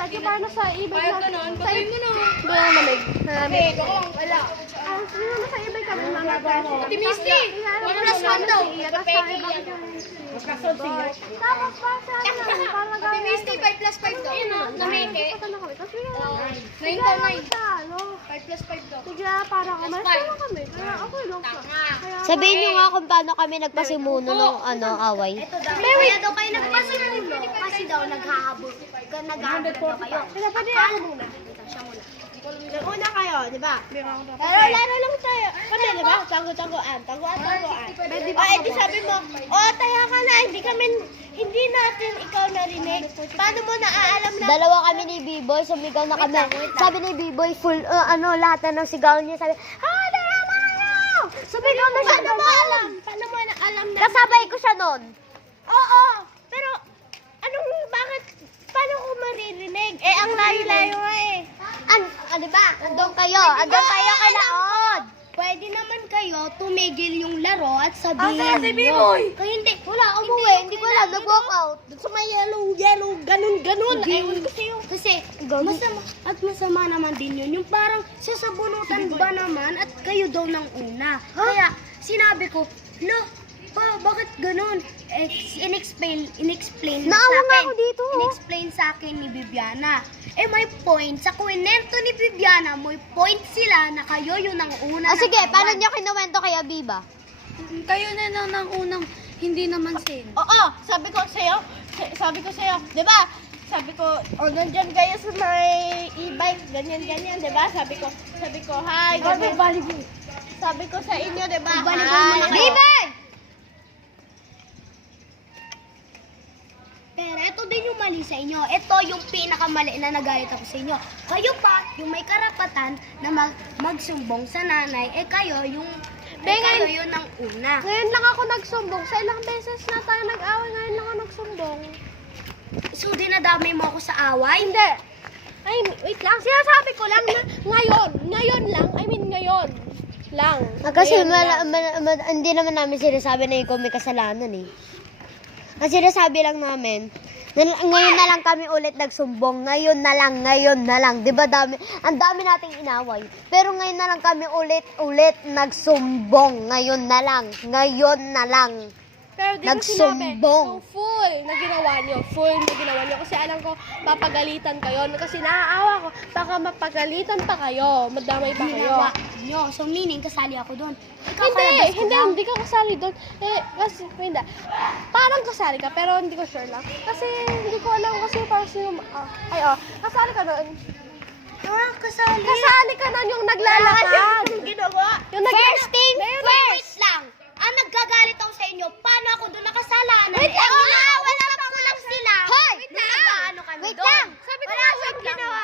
dati parang nasa ibig na. Sa ibig mo na. Doon ang lamig. Lamig. Wala. Sino nasa ibig kami mga kasi. Optimisty. Wala na swan daw. Tapos pa siya naman. Parang Optimisty, 5 plus 5 daw. Nameke. 9 to 9. 5 plus 5 daw. Sige, parang kami. Sino kami? Kaya okay lang ka. Sabihin nyo nga kung paano kami nagpasimuno ng away. Kaya daw kayo nagpasimulo kasi daw naghahabol. Naghahabol daw kayo. Pwede ako muna. Siya muna. Una kayo, di ba? Pero laro lang tayo. Kami, di ba? Tangguan. O, edi sabi mo, taya ka na, hindi natin ikaw narinig. Paano mo naaalam na? Dalawa kami ni B-Boy, sumigaw na kami. Sabi ni B-Boy, full, lahat na ng sigaw niya. Sabi, sumigaw na siya. Paano mo alam? Paano mo alam na? Kasabay ko siya nun. Oo, pero paano ko maririnig? Ang layo-layo nga eh. Di ba? Andun kayo kalaod. Pwede naman kayo tumigil yung laro at sabihin Asa si B-Boy? Kaya hindi. Wala, umuwi. Hindi ko alam, nag-walk out. Sa may yellow, ganun. Ewan ko sa'yo. Kasi masama naman din yun. Yung parang sasabunutan ba naman at kayo daw ng una. Kaya sinabi ko, bakit ganun? In-explain Naawa sa nga akin. ako dito. In-explain sa akin ni Bibiana. May point. Sa kwento ni Bibiana, may point sila na kayo yun ang una. Sige, paano niyo kinuwento kay Abiba? Kayo na lang ng unang hindi naman sin. Oo, sabi ko sa'yo, di ba? Sabi ko, nandyan kayo sa may e-bike, ganyan, di ba? Sabi ko, hi, ganyan. Sabi ko sa inyo, di ba? Hi, Bibay! Pero ito din yung mali sa inyo. Ito yung pinakamali na nagalit ako sa inyo. Kayo pa, yung may karapatan na magsumbong sa nanay, kayo yung kayo yun ang una. Ngayon lang ako nagsumbong. Sa ilang beses na tayo nag-away, ngayon lang ako nagsumbong. So, dinadamay mo ako sa away? Hindi. Ay, wait lang. Sinasabi ko lang na ngayon lang. Ngayon lang. Kasi Ngayon lang. hindi naman namin sinasabi na ikaw may kasalanan eh. Ang sinasabi lang namin, ngayon na lang kami ulit nagsumbong. Ngayon na lang. Di ba ang dami nating inaway. Pero ngayon na lang kami ulit nagsumbong. Ngayon na lang. Pero di ko sinabi, Nagsumbong. yung full na ginawa nyo. Kasi alam ko, papagalitan kayo. Kasi naaawa ko, baka mapagalitan pa kayo. Madamay pa kayo. Nyo. So, meaning, kasali ako doon. Hindi ka kasali doon. Kasi, hindi. Parang kasali ka, pero hindi ko sure lang. Kasi, hindi ko alam kasi parang sino, kasali ka doon. Kasali ka doon yung naglalakad. Yung ginawa. First thing first lang. Ang nagkagalit ako sa inyo, paano ako doon nakasalanan? Wait lang, wala pa kulang sila. Hoy! Nagkaano kami Wait doon? lang. Sabi ko nga siyang ginawa.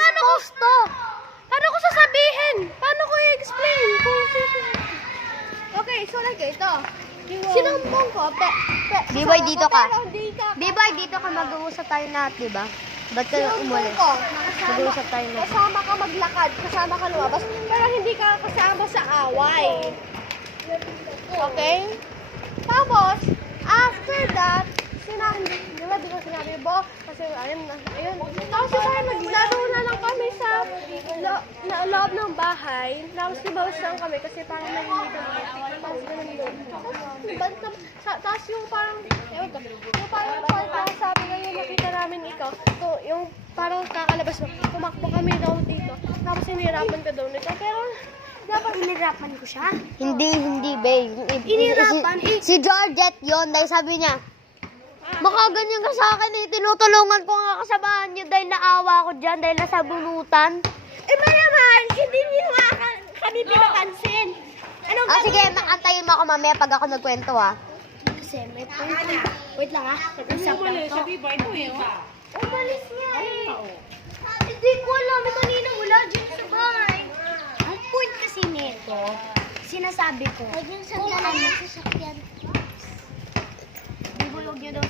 Paano gusto? Paano ko sasabihin? Paano ko i-explain? Okay, so like ito. Sinumbong ko. B-Boy, dito ka. Pero hindi ka. B-Boy, dito ka mag-uusap tayo lahat, di ba? Ba't ka Sinumbong umalis? ko. Mag-uusap tayo lahat. Kasama ka maglakad. Kasama ka lumabas. Pero hindi ka kasama sa away. Okay? Tapos, after that, di ba, di ko sinabi bo, kasi ayun. Tapos parang naglaro na lang kami sa loob ng bahay. Tapos dibawas lang kami kasi parang nanginig kami. Tapos ganun yun. Tapos yung parang, yung parang part na sabi nga yung nakita namin ikaw, yung parang kakalabas mo, tumakbo kami daw dito. Tapos hinirapan ka daw nito. Pero, Dapat inirapan ko siya. Hindi, babe. Inirapan, Si Georgette yon dahil sabi niya, makaganyan ka sa akin eh. Tinutulungan ko nga kasamahan niyo dahil naawa ko dyan dahil nasa bunutan. naman, hindi niyo kami pinapansin. Sige, antayin mo ako mamaya pag ako nagkwento ha. Kasi may point. Wait lang Usap lang to. Umalis niya Hindi ko alam. Kanina wala dyan sa bahay. Ang point kasi nito, sinasabi ko, kung ano, bibulog niyo daw.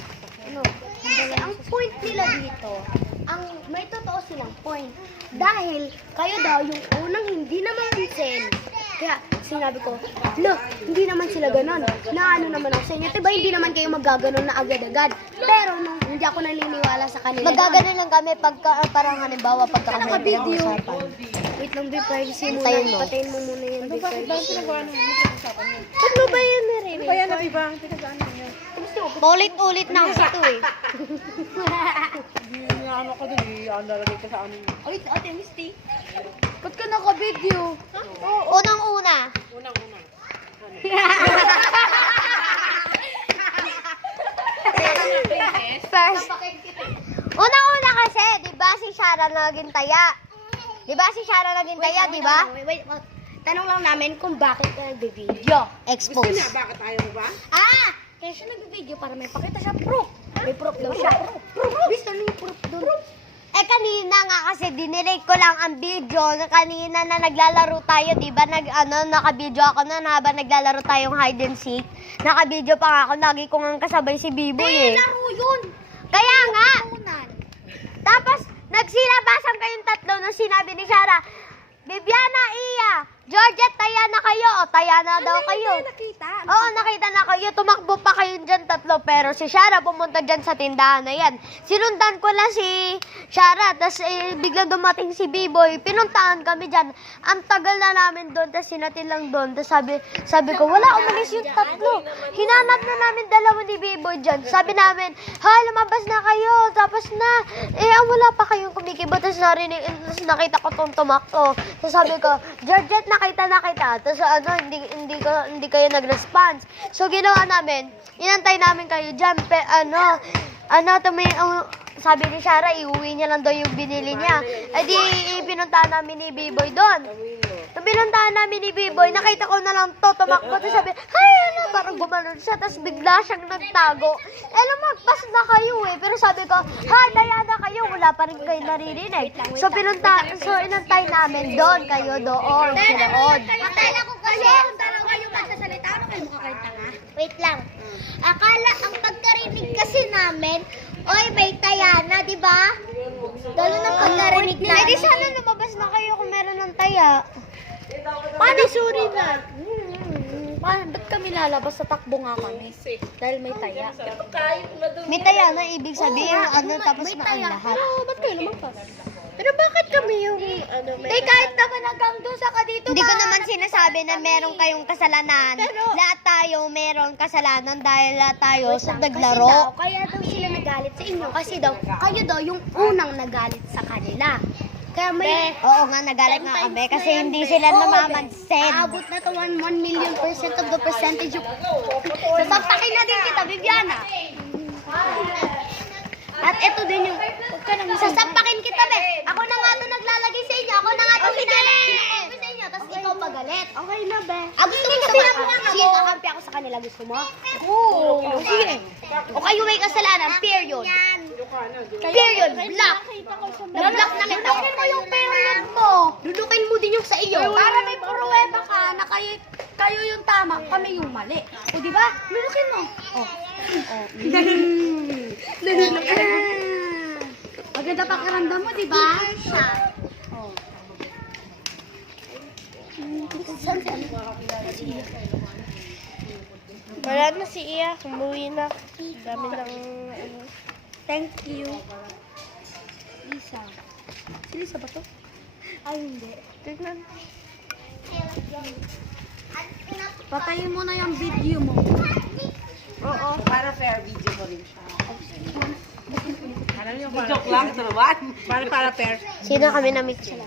Kasi ang point nila dito, may totoo silang point. Dahil kayo daw yung unang hindi naman pansin. Kaya sinabi ko, hindi naman sila ganon. Na ano naman ako sa inyo. Diba hindi naman kayo magaganon na agad-agad. Pero nung hindi ako naniniwala sa kanila. Magagano lang kami pagka, parang halimbawa pagka kami Naka-video. pinag-uusapan. Wait lang, be privacy muna. Antayin mo. Patayin mo muna yan, be privacy. Ano ba yan narinig? Kaya na, diba? Pinagano niya. Paulit-ulit na kasi ito eh. Hindi ano ka dun, nalagay ka sa ano. Wait, ate, Misty. Ba't ka naka-video? Unang-una. Unang-una. First. Unang-una kasi, di ba si Shara naging taya? Di ba si Shara naging taya, di ba? Wait. Tanong lang namin kung bakit ka nagbe-video. Gusto Expose. niya, bakit ayaw mo ba? Ah! Kaya siya nagbe-video para may pakita siya proof. May proof daw siya. Bis, ano yung proof doon? Eh kanina nga kasi dinelete ko lang ang video na kanina na naglalaro tayo, 'di ba? Naka-video ako na habang naglalaro tayong hide and seek. Naka-video pa nga ako, lagi ko nga kasabay si Biboy eh. Laro yun! Kaya nga. Unan. Tapos nagsilabasan kayong tatlo nung sinabi ni Shara, Bibiana, Iya, Georgette, taya na kayo. O, taya na daw kayo. Nakita. Oo, nakita na kayo. Tumakbo pa kayo dyan tatlo. Pero si Shara pumunta dyan sa tindahan na yan. Sinundan ko lang si Shara. Tapos biglang dumating si B-Boy. Pinuntahan kami dyan. Ang tagal na namin doon. Tapos sinatin lang doon. Tapos sabi ko, wala, umalis yung tatlo. Hinanap na namin dalawa ni B-Boy dyan. Sabi namin, hay, lumabas na kayo. Tapos na, wala pa kayong kumikibo. Tapos nakita ko tong tumakbo. Tapos sabi ko, Georgette, nakita na kita. Tapos hindi kayo nag-response. So ginawa namin, inantay namin kayo dyan. Sabi ni Shara, iuwi niya lang daw yung binili niya. Eh di, pinuntahan namin ni B-Boy doon. Nung pinuntahan namin ni B-Boy, nakita ko na lang to, tumakbo. Tapos sabi, hay, parang gumanon siya. Tapos bigla siyang nagtago. Lumagpas na kayo eh. Pero sabi ko, hay, taya na kayo. Wala pa rin kayo naririnig. So inantay namin doon, kayo doon. Sinood. Akala ko kasi, kung talaga yung magsasalita, ano kayo makakaita nga? Wait lang. Akala, ang pagkarinig kasi namin, oy, may taya na, di ba? Gano'n ang pagkarinig Eh namin. di sana lumabas na kayo kung meron ng taya. Paano suri na? Ba't kami lalabas sa takbo nga kami? Dahil may taya. May taya na ibig sabihin, tapos na ang lahat. Ba't kayo lumabas? Pero bakit kami yung, may Kahit naman hanggang doon sa ka dito. Hindi ko naman sinasabi na meron kayong kasalanan. Lahat tayo meron kasalanan dahil lahat tayo sa naglaro. Kaya daw sila nagalit sa inyo. Kasi daw, kayo daw yung unang nagalit sa kanila. Kaya may... Oo nga, nagalit nga kami kasi hindi sila namamansin. Aabot na to 1 million% of the percentage. Sasampakin na din kita, Bibiana. At ito din yung... Sasampakin kita, be. Ako na nga ito naglalagay sa inyo. Ako na nga ito pinalalagay sa inyo. Tapos ikaw pagalit. Okay na, be. Gusto mo kasi sige, kakampi ako sa kanila. Gusto mo? Oo. Sige. O kayo may kasalanan. Period. Period. Block. Na-block na kita. Lulukin mo yung period mo. Lulukin mo din yung sa iyo. Para may pruweba ka na kayo yung tama, kami yung mali. O, di ba? Lulukin mo. Maganda pakiramdam mo, di ba? Wala na si Iya, umuwi na. Dami ng, Thank you. Lisa. Si Lisa ba to? Ay, hindi. tignan. Patayin mo na yung video mo. Oo, para fair video ko rin siya. Alam niyo, joke lang, ito naman. Para fair. Sino kami na-meet sila?